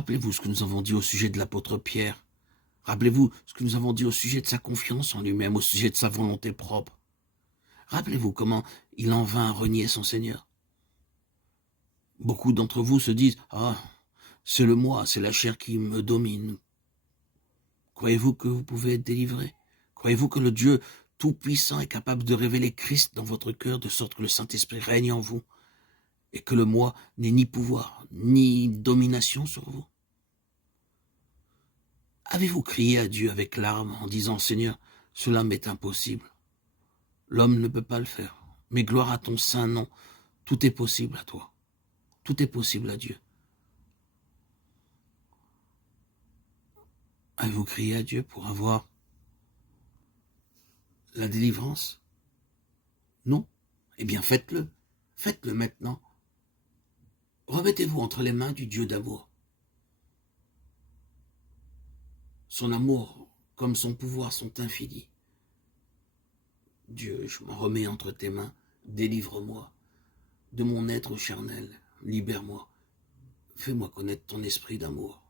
Rappelez-vous ce que nous avons dit au sujet de l'apôtre Pierre. Rappelez-vous ce que nous avons dit au sujet de sa confiance en lui-même, au sujet de sa volonté propre. Rappelez-vous comment il en vint à renier son Seigneur. Beaucoup d'entre vous se disent « Ah, c'est le moi, c'est la chair qui me domine. » Croyez-vous que vous pouvez être délivré? Croyez-vous que le Dieu Tout-Puissant est capable de révéler Christ dans votre cœur de sorte que le Saint-Esprit règne en vous et que le moi n'ait ni pouvoir, ni domination sur vous? Avez-vous crié à Dieu avec larmes en disant « Seigneur, cela m'est impossible. L'homme ne peut pas le faire. Mais gloire à ton saint nom, tout est possible à toi. Tout est possible à Dieu. » Avez-vous crié à Dieu pour avoir la délivrance? Non? Eh bien faites-le. Faites-le maintenant. Remettez-vous entre les mains du Dieu d'amour. Son amour comme son pouvoir sont infinis. Dieu, je m'en remets entre tes mains, délivre-moi de mon être charnel, libère-moi, fais-moi connaître ton esprit d'amour,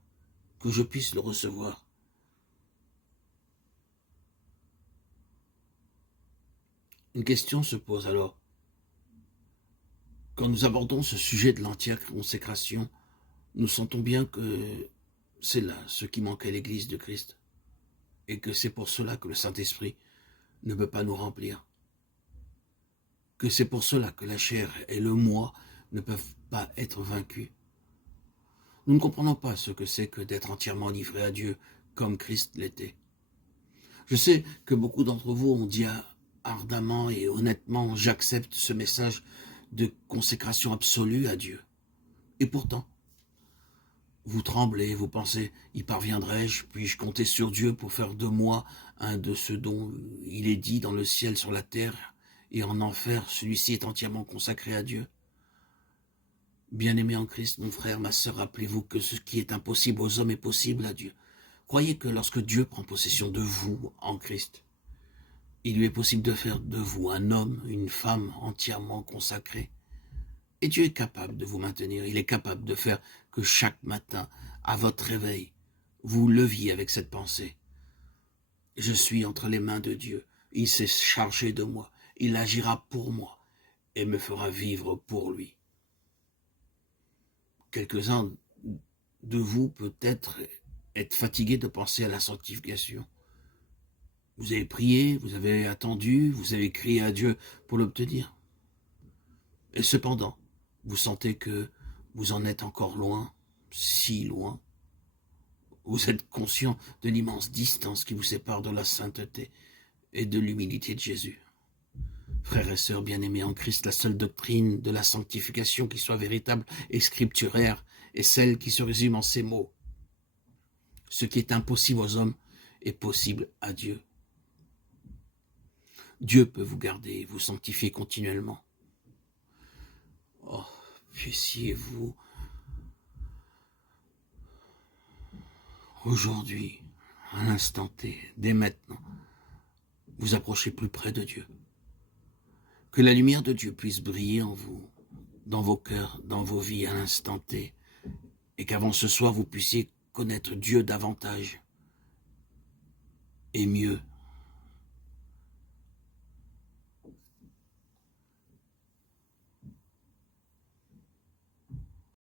que je puisse le recevoir. Une question se pose alors. Quand nous abordons ce sujet de l'entière consécration, nous sentons bien que c'est là ce qui manque à l'Église de Christ, et que c'est pour cela que le Saint-Esprit ne peut pas nous remplir, que c'est pour cela que la chair et le moi ne peuvent pas être vaincus. Nous ne comprenons pas ce que c'est que d'être entièrement livré à Dieu comme Christ l'était. Je sais que beaucoup d'entre vous ont dit ardemment et honnêtement « J'accepte ce message de consécration absolue à Dieu ». Et pourtant, vous tremblez, vous pensez « Y parviendrai-je? Puis-je compter sur Dieu pour faire de moi un de ceux dont il est dit dans le ciel, sur la terre et en enfer, celui-ci est entièrement consacré à Dieu ». Bien-aimé en Christ, mon frère, ma sœur, rappelez-vous que ce qui est impossible aux hommes est possible à Dieu. Croyez que lorsque Dieu prend possession de vous en Christ, il lui est possible de faire de vous un homme, une femme entièrement consacrée. Et Dieu est capable de vous maintenir, il est capable de faire que chaque matin, à votre réveil, vous leviez avec cette pensée. Je suis entre les mains de Dieu, il s'est chargé de moi, il agira pour moi et me fera vivre pour lui. Quelques-uns de vous peut-être être fatigués de penser à la sanctification. Vous avez prié, vous avez attendu, vous avez crié à Dieu pour l'obtenir. Et cependant, vous sentez que vous en êtes encore loin, si loin. Vous êtes conscient de l'immense distance qui vous sépare de la sainteté et de l'humilité de Jésus. Frères et sœurs bien-aimés en Christ, la seule doctrine de la sanctification qui soit véritable et scripturaire est celle qui se résume en ces mots. Ce qui est impossible aux hommes est possible à Dieu. Dieu peut vous garder, vous sanctifier continuellement. Oh, puissiez-vous aujourd'hui, à l'instant T, dès maintenant, vous approcher plus près de Dieu. Que la lumière de Dieu puisse briller en vous, dans vos cœurs, dans vos vies à l'instant T, et qu'avant ce soir vous puissiez connaître Dieu davantage, et mieux,